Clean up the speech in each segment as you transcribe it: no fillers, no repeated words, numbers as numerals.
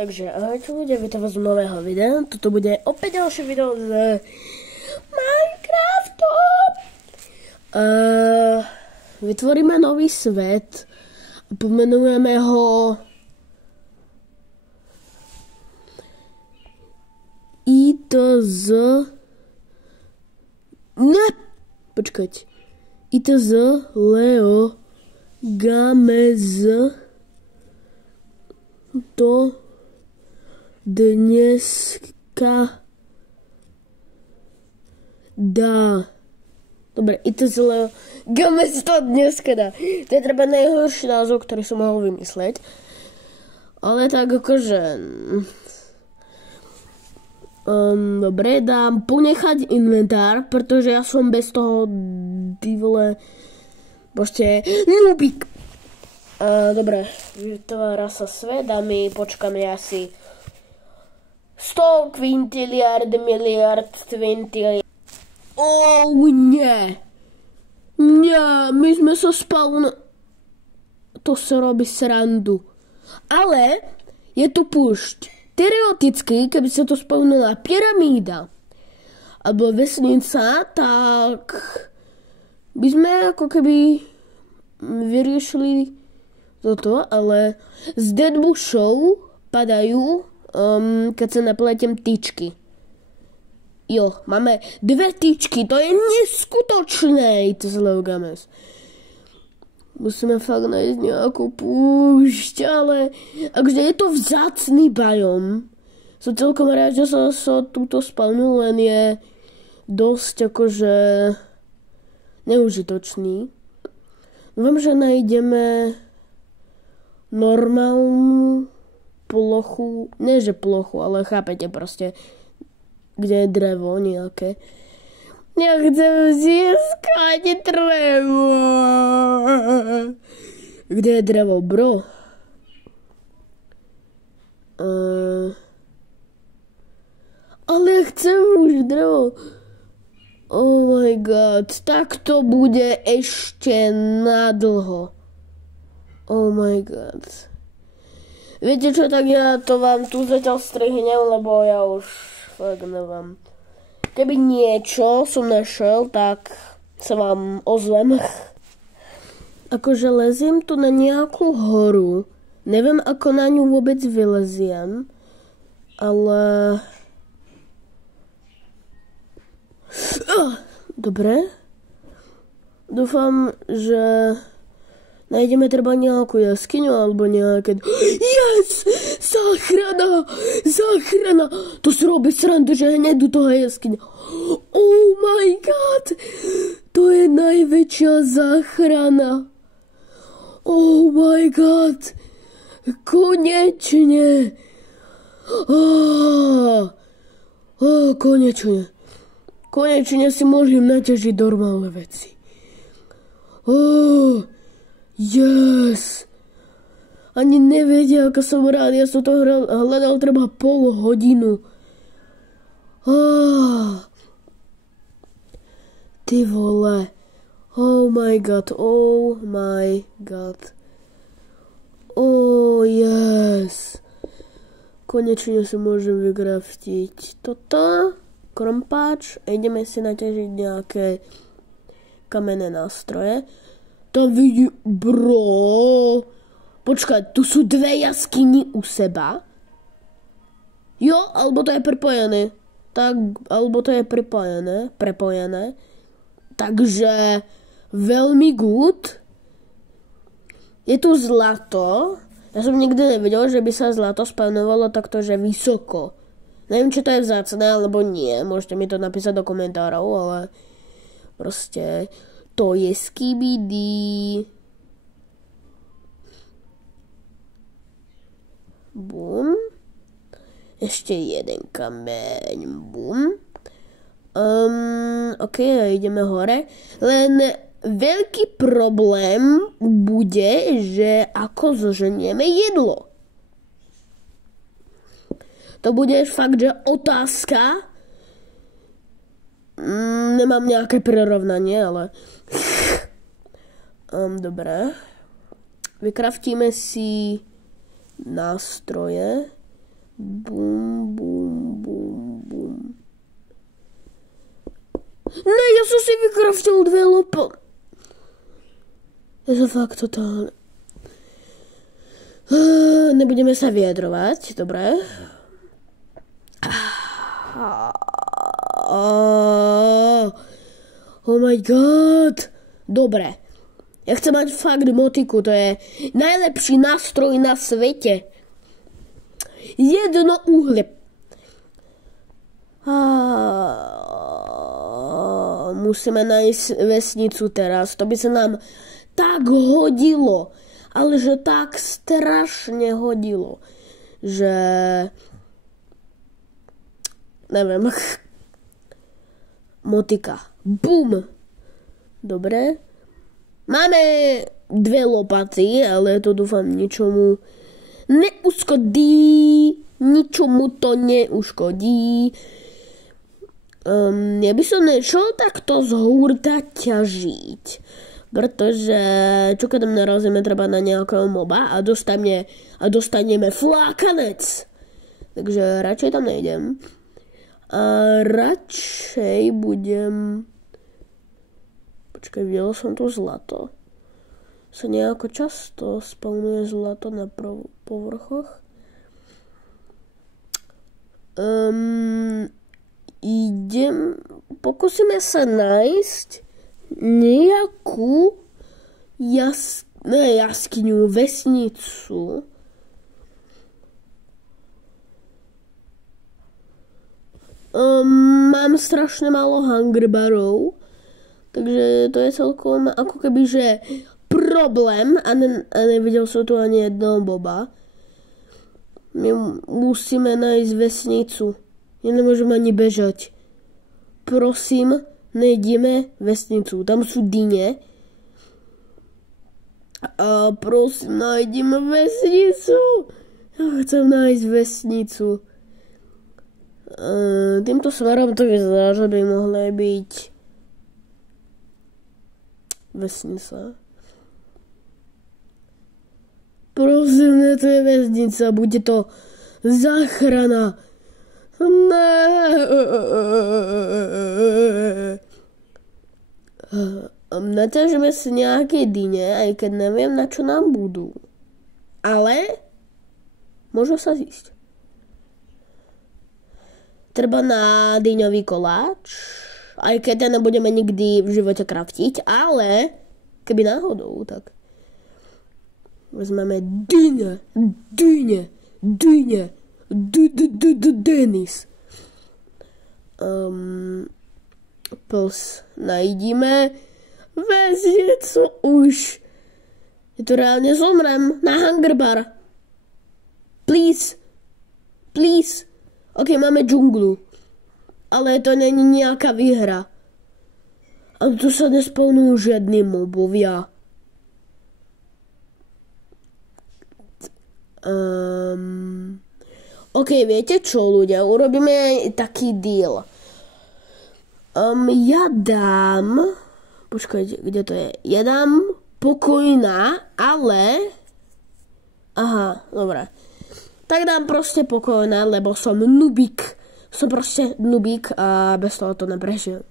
Takže ahojte ľudia, vítam vás z nového videa. Toto bude opäť ďalšie video z Minecraftu. Vytvoríme nový svet a pomenujeme ho ITZ. Ne, počkať. ITZ Leo Gamez to dneska dá. Dobre, ITZ Leo Gamez to dneska dá. To je treba najhorší názov, ktorý som mohol vymysleť. Ale tak akože... dobre, dám ponechať inventár, pretože ja som bez toho divole proste nubík. Dobre, vytvára sa svet a my počkáme asi 100 kvintiliard, miliard, kvintiliard. Nie. Nie, my sme sa spali. To sa robí srandu. Ale je tu púšť. Teoreticky, keby sa to spomínala pyramída alebo vesnica, tak by sme ako keby vyriešili toto, ale z deadbushov padajú, keď sa napletem tyčky. Jo, máme 2 tyčky, to je neskutočné, to z Leo Gamez. Musíme fakt nájsť nejakú púšť, ale akže je to vzácny biom. Som celkom rád, že sa túto spavnul, len je dosť akože neužitočný. Dúfam, že nájdeme normálnu plochu, nie že plochu, ale chápete proste, kde je drevo nejaké. Nechcem získať drevo. Kde je drevo, bro? Ale chcem už drevo. Oh my god, tak to bude ešte nadlho. Oh my god. Viete čo, tak ja to vám tu zatiaľ strihnem, lebo ja už fakt neviem. Keby niečo som našiel, tak sa vám ozvem. Akože leziem tu na nejakú horu. Neviem, ako na ňu vôbec vyleziem. Ale... Dobre. Dúfam, že nájdeme treba nejakú jaskyňu alebo nejaké... Yes! Záchrana! Záchrana! To si robí srandu, že hneď do toho jaskyňa. Oh my god! To je najväčšia záchrana. Oh my god! Konečne! Konečne. Konečne si môžem naťažiť normálne veci. Yes! Ani nevedia, ako som rád. Ja som to hľadal treba pol hodinu. Ty vole. Oh my god, oh my god. Oh yes. Konečne si môžem vykraftiť toto. Krompáč. A ideme si naťažiť nejaké kamenné nástroje. To vidí, bro. Počkaj, tu sú 2 jaskyni u seba. Jo, alebo to je prepojené. Tak, alebo to je prepojené. Takže veľmi good. Je tu zlato. Ja som nikdy nevedel, že by sa zlato spawnovalo takto, že vysoko. Neviem, či to je vzácne, alebo nie. Môžete mi to napísať do komentárov, ale proste to je skibidi. Bum. Ešte jeden kameň. Bum. Ok, ideme hore. Len veľký problém bude, že ako zoženieme jedlo. To bude fakt, že otázka. Nemám nejaké prirovnanie, ale... Dobre. Vykraftíme si nástroje. Bum, bum, bum, bum. Ne, ja som si vykraftil 2 lopa. Je to fakt totálne. Nebudeme sa vyjadrovať, dobre? Oh my god. Dobre. Ja chcem mať fakt motiku, to je najlepší nástroj na svete. 1 uhlie. Musíme nájsť vesnicu teraz, to by sa nám tak hodilo. Ale že tak strašne hodilo, že neviem. Motika. Bum. Dobre. Máme 2 lopaty, ale to dúfam ničomu neuškodí. Ničomu to neuškodí. Ja by som nešiel takto z hurta ťažiť. Pretože čo keď narazíme treba na nejakého moba a dostaneme flákanec. Takže radšej tam nejdem. A radšej budem... Počkaj, videl som tu zlato. Sa nejako často spawnuje zlato na povrchoch. Pokúsime sa nájsť nejakú jaskyňu, vesnicu. Mám strašne málo hunger barov, takže to je celkom ako keby, že problém a nevidel som tu ani jedného boba. My musíme nájsť vesnicu. Ja nemôžem ani bežať. Prosím, nájdeme vesnicu. Tam sú dyne. A prosím, nájdeme vesnicu. Ja chcem nájsť vesnicu. Týmto smerom to vyzerá, že by mohla byť vesnica. Prosím, ne, to je vesnica. Bude to záchrana. Naťažíme si nejaké dyne, aj keď neviem, na čo nám budú. Ale môžu sa zísť. Treba na dyňový koláč, aj keď ja nebudeme nikdy v živote kraftiť, ale keby náhodou, tak vezmeme dyne. Denis. Plus najdíme vesnicu už. Je to reálne zomrem na hunger bar. Please. Ok, máme džunglu. Ale to není nejaká výhra. A tu sa nespawnujú žiadni mobovia. Ok, viete čo, ľudia? Urobíme taký deal. Ja dám... Počkajte, kde to je? Ja dám pokojná, ale... Aha, dobre. Tak dám proste pokojná, lebo som nubík. Som proste nubík a bez toho to neprežijem.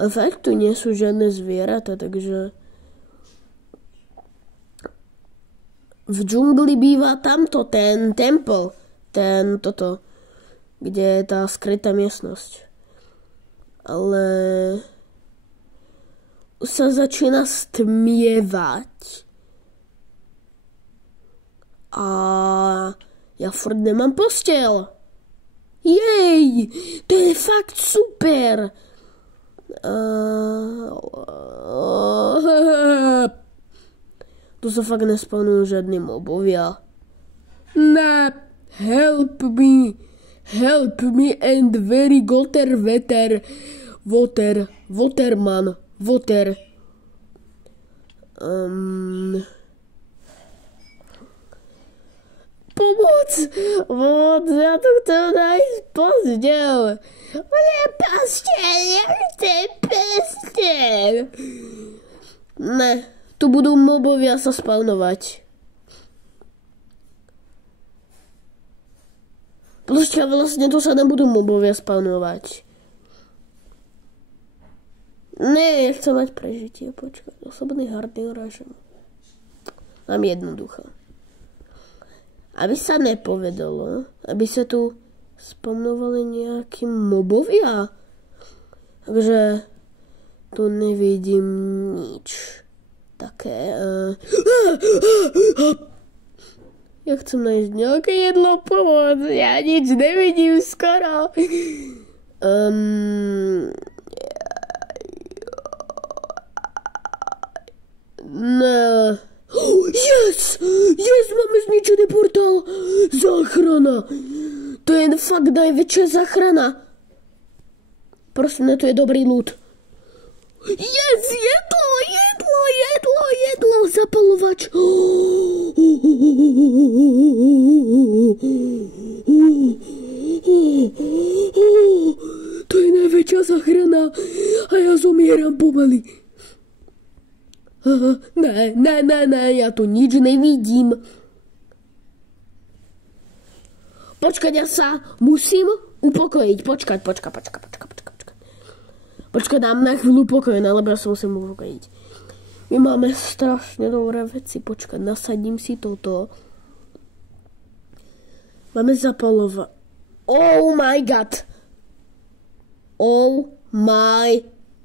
A fakt tu nie sú žiadne zvieratá, takže... V džungli býva tamto, ten temple, toto, kde je tá skrytá miestnosť. Ale sa začína stmievať. A ja furt nemám posteľ. Jej, to je fakt super. Tu sa fakt nespawnujú žiadni mobovia. Na, help me and very waterman. Pomoc, ja tu chcem nájsť posteľ. Ja chcem posteľ. Ne, tu budú mobovia sa spawnovať. Počkaj, vlastne to sa nebudú mobovia spawnovať. Ne, ja chcem mať prežitie, počkaj. Osobný hardware režim. Mám jednoducho. Aby sa nepovedalo, aby sa tu spawnovali nejakí mobovia. Takže tu nevidím nič také. Ja chcem nájsť nejaké jedlo, pomoc. Ja nič nevidím skoro. No. Yes! Yes, máme zničený portál. Záchrana. To je fakt najväčšia záchrana. Prosím, to je dobrý ľud. Yes, jedlo, zapalovač. To je najväčšia záchrana a ja zomieram pomaly. Ne, ja tu nič nevidím. Počkať, ja sa musím upokojiť. Počkať. Počkať, dám na chvíľu pokoj, lebo ja sa musím upokojiť. My máme strašne dobré veci. Počkať, nasadím si toto. Máme zapalovať. Oh my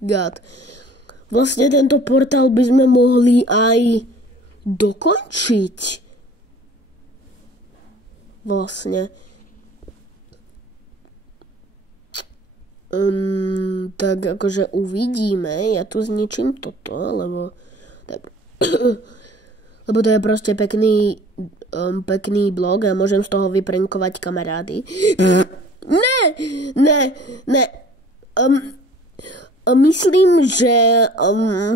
god. Vlastne tento portál by sme mohli aj dokončiť. Vlastne. Tak akože uvidíme. Ja tu zničím toto, lebo to je proste pekný blog a môžem z toho vyprankovať kamarády. Ne. Myslím, že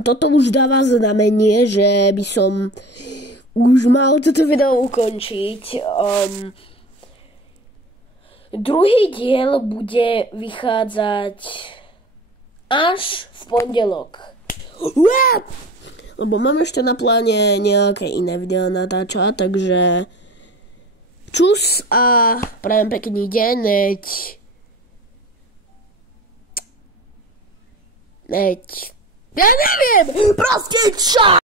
toto už dáva znamenie, že by som už mal toto video ukončiť. Druhý diel bude vychádzať až v pondelok. Lebo mám ešte na pláne nejaké iné video natáčať, takže čus a prajem pekný deň, ja neviem, proste čau!